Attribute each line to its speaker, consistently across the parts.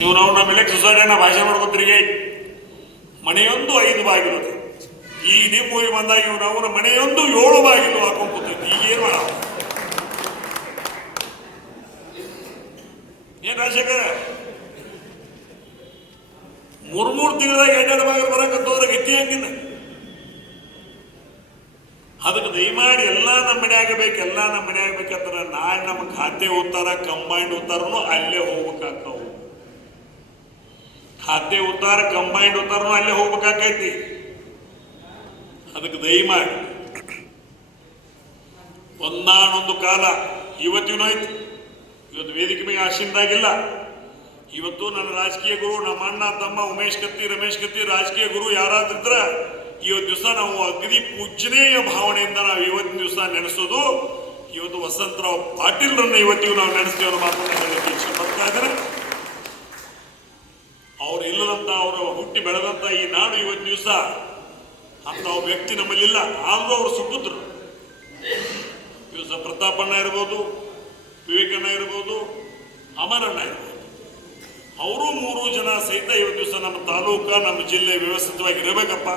Speaker 1: ನೀವು ನಾವು ನಮ್ಮ ಎಲೆಕ್ಟ್ ಸೊಸೈಟಿಯನ್ನ ಭಾಷೆ ಮಾಡ್ಕೊತೀರಿಗೆ ಮನೆಯೊಂದು ಐದು ಬಾಗಿಲು. ಈ ನಿಮ್ಮ ಬಂದಾಗ ಇವ್ರು ಅವರ ಮನೆಯೊಂದು ಏಳು ಬಾಗಿಲು ಹಾಕೊಂಡು ಕೂತೈತಿ ಈಗ ಏನು ಏನ್ ರಾಜಶೇಖರ? ಮೂರ್ ಮೂರ್ ತಿಂಗಳದಾಗ ಎರಡೆರಡು ಬಾಗಿಲು ಬರಕಂತಂದ್ರೆ ಗತಿ ಹಂಗಿಲ್ಲ? ಅದಕ್ಕೆ ದಯಮಾಡಿ ಎಲ್ಲ ನಮ್ಮ ಮನೆ ಆಗಬೇಕು, ಎಲ್ಲ ನಮ್ಮ ಮನೆ ಆಗ್ಬೇಕಂದ್ರೆ ನಾಳೆ ನಮ್ಮ ಖಾತೆ ಉತ್ತಾರ ಕಂಬೈಂಡ್ ಉತ್ತಾರನು ಅಲ್ಲೇ ಹೋಗ್ಬೇಕಾಗ್ತಾವು. ಖಾತೆ ಉತ್ತಾರ ಕಂಬೈಂಡ್ ಉತ್ತಾರನು ಅಲ್ಲೇ ಹೋಗ್ಬೇಕಾಕೈತಿ. ಅದಕ್ಕೆ ದಯಮಾಡಿ. ಒಂದಾನೊಂದು ಕಾಲ, ಇವತ್ತಿನೂ ಐತಿ ಇವತ್ತು ವೇದಿಕೆ ಮೇಲೆ ಆಶೀನದಾಗಿಲ್ಲ ಇವತ್ತು ನನ್ನ ರಾಜಕೀಯ ಗುರು ನಮ್ಮ ಅಣ್ಣ ತಮ್ಮ ಉಮೇಶ್ ಕತ್ತಿ, ರಮೇಶ್ ಕತ್ತಿ ರಾಜಕೀಯ ಗುರು ಯಾರಾದ್ರಿದ್ರೆ ಇವತ್ತು ದಿವಸ ನಾವು ಅಗ್ನಿ ಪೂಜನೀಯ ಭಾವನೆಯಿಂದ ನಾವು ಇವತ್ತಿನ ದಿವಸ ನೆನೆಸೋದು. ಇವತ್ತು ವಸಂತರಾವ್ ಪಾಟೀಲ್ರನ್ನ ಇವತ್ತಿಗೂ ನಾವು ನೆನೆಸ್ತೀವಿ ಅನ್ನೋ ಮಾತನ್ನು ಹೇಳಲಿಕ್ಕೆ ಇಚ್ಛೆ ಇದ್ದಾರೆ ಅವ್ರು ಅವರು ಹುಟ್ಟಿ ಬೆಳೆದಂತ ಈ ನಾಡು ಇವತ್ತು ದಿವಸ ಅಂತ ವ್ಯಕ್ತಿ ನಮ್ಮಲ್ಲಿಲ್ಲ ಆದರೂ ಅವರು ಸುಪುತ್ರರು. ದಿವಸ ಪ್ರತಾಪಣ್ಣ ಇರ್ಬೋದು ವಿವೇಕಣ್ಣ ಇರ್ಬೋದು ಅಮರಣ್ಣ ಇರ್ಬೋದು. ಅವರು ಮೂರು ಜನ ಸಹಿತ ಇವತ್ತು ದಿವಸ ನಮ್ಮ ತಾಲೂಕು, ನಮ್ಮ ಜಿಲ್ಲೆ ವ್ಯವಸ್ಥಿತವಾಗಿ ಇರಬೇಕಪ್ಪ.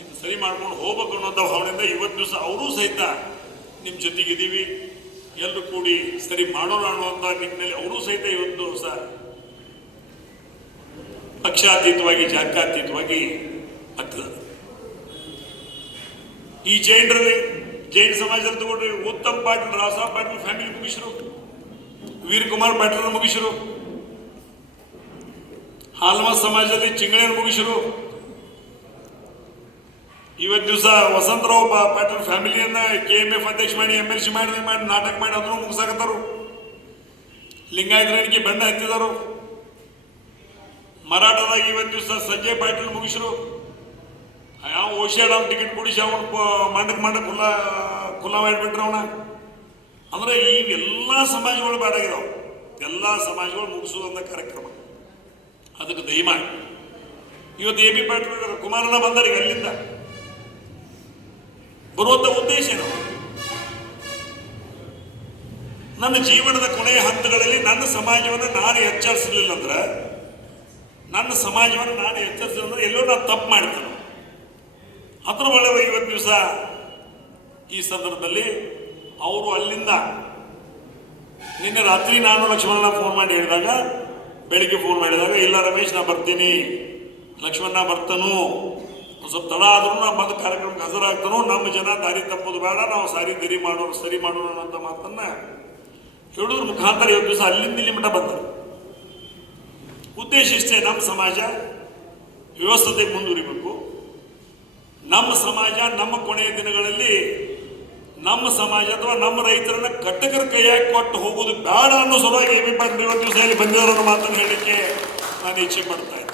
Speaker 1: ಇನ್ನು ಸರಿ ಮಾಡ್ಕೊಂಡು ಹೋಗ್ಬೇಕು ಅನ್ನೋಂಥ ಭಾವನೆಯಿಂದ ಇವತ್ತು ದಿವಸ ಅವರೂ ಸಹಿತ ನಿಮ್ಮ ಜೊತೆಗಿದ್ದೀವಿ. ಎಲ್ಲರೂ ಕೂಡಿ ಸರಿ ಮಾಡೋಣ ಅನ್ನುವಂಥ ನಿಟ್ಟಿನಲ್ಲಿ ಅವರೂ ಸಹಿತ ಇವತ್ತು ದಿವಸ ಪಕ್ಷಾತೀತವಾಗಿ ಜಾತ್ಯಾತೀತವಾಗಿ ಆಗ್ತದೆ ಈ ಜೈನರಲ್ಲಿ, ಜೈನ ಸಮಾಜದಲ್ಲಿ ತಗೊಂಡ್ರೆ ಉತ್ತಮ್ ಪಾಟೀಲ್ ರಾಸಾಬ್ ಪಾಟೀಲ್ ಫ್ಯಾಮಿಲಿ ಮುಗಿಸಿರು. ವೀರ್ ಕುಮಾರ್ ಪಾಟೀಲ್ ಮುಗಿಸಿರು. ಹಾಲ್ಮಸ್ ಸಮಾಜದಲ್ಲಿ ಚಿಂಗಳೇರ್ ಮುಗಿಸಿರು. ಇವತ್ತು ದಿವಸ ವಸಂತರಾವ್ ಪಾಟೀಲ್ ಫ್ಯಾಮಿಲಿಯನ್ನ ಕೆ ಎಂ ಎಫ್ ಅಧ್ಯಕ್ಷ ಮಾಡಿ ಎಂ ಎಲ್ ಸಿ ಮಾಡಿ ಮಾಡಿ, ನಾಟಕ ಮಾಡಿ, ಅದನ್ನು ಮುಗಿಸಾಕತ್ತಾರು. ಲಿಂಗಾಯತನಿಗೆ ಬೆಣ್ಣ ಹತ್ತಿದರು. ಮರಾಠದಾಗ ಇವತ್ತು ದಿವಸ ಸಂಜಯ್ ಪಾಟೀಲ್ ಮುಗಿಸ್ರು. ಯಾವ ಓಶಿಯಾಡ ಟಿಕೆಟ್ ಕೊಡಿಸಿ ಅವನು ಮಂಡಕ್ ಮಂಡಕ್ ಕುಲ್ಲ ಕುಲ್ಲ ಮಾಡಿಬಿಟ್ರೆ ಅವನ. ಅಂದ್ರೆ ಎಲ್ಲ ಸಮಾಜಗಳು ಬೇಡಾಗಿದ್ದಾವೆ ಎಲ್ಲ ಸಮಾಜಗಳು ಮುಗಿಸುವಂತ ಕಾರ್ಯಕ್ರಮ. ಅದಕ್ಕೆ ದಯಮಾಡಿ ಇವತ್ತು ಎ ಬಿ ಪಾಟೀಲ್ ಕುಮಾರನ ಈಗ ಅಲ್ಲಿಂದ. ಬರುವಂತ ಉದ್ದೇಶ ಏನು? ನನ್ನ ಜೀವನದ ಕೊನೆಯ ಹಂತಗಳಲ್ಲಿ ನನ್ನ ಸಮಾಜವನ್ನು ನಾನು ಎಚ್ಚರಿಸಲಿಲ್ಲ ಅಂದ್ರೆ ನನ್ನ ಸಮಾಜವನ್ನು ನಾನು ಎಚ್ಚರಿಸಿದ್ರೆ ಎಲ್ಲೋ ನಾನು ತಪ್ಪು ಮಾಡ್ತೇನೆ. ಅದರ ಒಳಗೆ ಇವತ್ತು ದಿವಸ ಈ ಸಂದರ್ಭದಲ್ಲಿ ಅವರು ಅಲ್ಲಿಂದ ನಿನ್ನೆ ರಾತ್ರಿ ನಾನು ಲಕ್ಷ್ಮಣನ ಫೋನ್ ಮಾಡಿ ಹೇಳಿದಾಗ, ಬೆಳಿಗ್ಗೆ ಫೋನ್ ಮಾಡಿದಾಗ ಇಲ್ಲ ರಮೇಶ್, ನಾ ಬರ್ತೀನಿ. ಲಕ್ಷ್ಮಣ ಬರ್ತಾನು. ಸ್ವಲ್ಪ ತಡ ಆದ್ರೂ ನಾ ಬಂದು ಕಾರ್ಯಕ್ರಮಕ್ಕೆ ಹಾಜರಾಗ್ತಾನೋ. ನಮ್ಮ ಜನ ದಾರಿ ತಪ್ಪೋದು ಬೇಡ, ನಾವು ಸಾರಿ ದರಿ ಮಾಡೋರು, ಸರಿ ಮಾಡೋಣ ಅನ್ನೋ ಮಾತನ್ನ ಹೇಳೋದ್ರ. ಮುಖಾಂತರ ಇವತ್ತು ದಿವಸ ಅಲ್ಲಿಂದ ಇಲ್ಲಿ ಮಟ್ಟ ಬಂದರು. ಉದ್ದೇಶ ಇಷ್ಟೇ ನಮ್ಮ ಸಮಾಜ ವ್ಯವಸ್ಥತೆ ಮುಂದುವರಿಬೇಕು. ನಮ್ಮ ಸಮಾಜ, ನಮ್ಮ ಕೊನೆಯ ದಿನಗಳಲ್ಲಿ ನಮ್ಮ ಸಮಾಜ ಅಥವಾ ನಮ್ಮ ರೈತರನ್ನ ಕಟ್ಟಕರ ಕೈಯಾಗಿ ಕೊಟ್ಟು ಹೋಗುವುದು ಬೇಡ ಅನ್ನೋ ಸಲುವಾಗಿ ಎ ಬಿ ದಿವಸ ಬಂದಿರೋ ಮಾತನ್ನು ಹೇಳಲಿಕ್ಕೆ ನಾನು ಇಚ್ಛೆ ಪಡ್ತಾ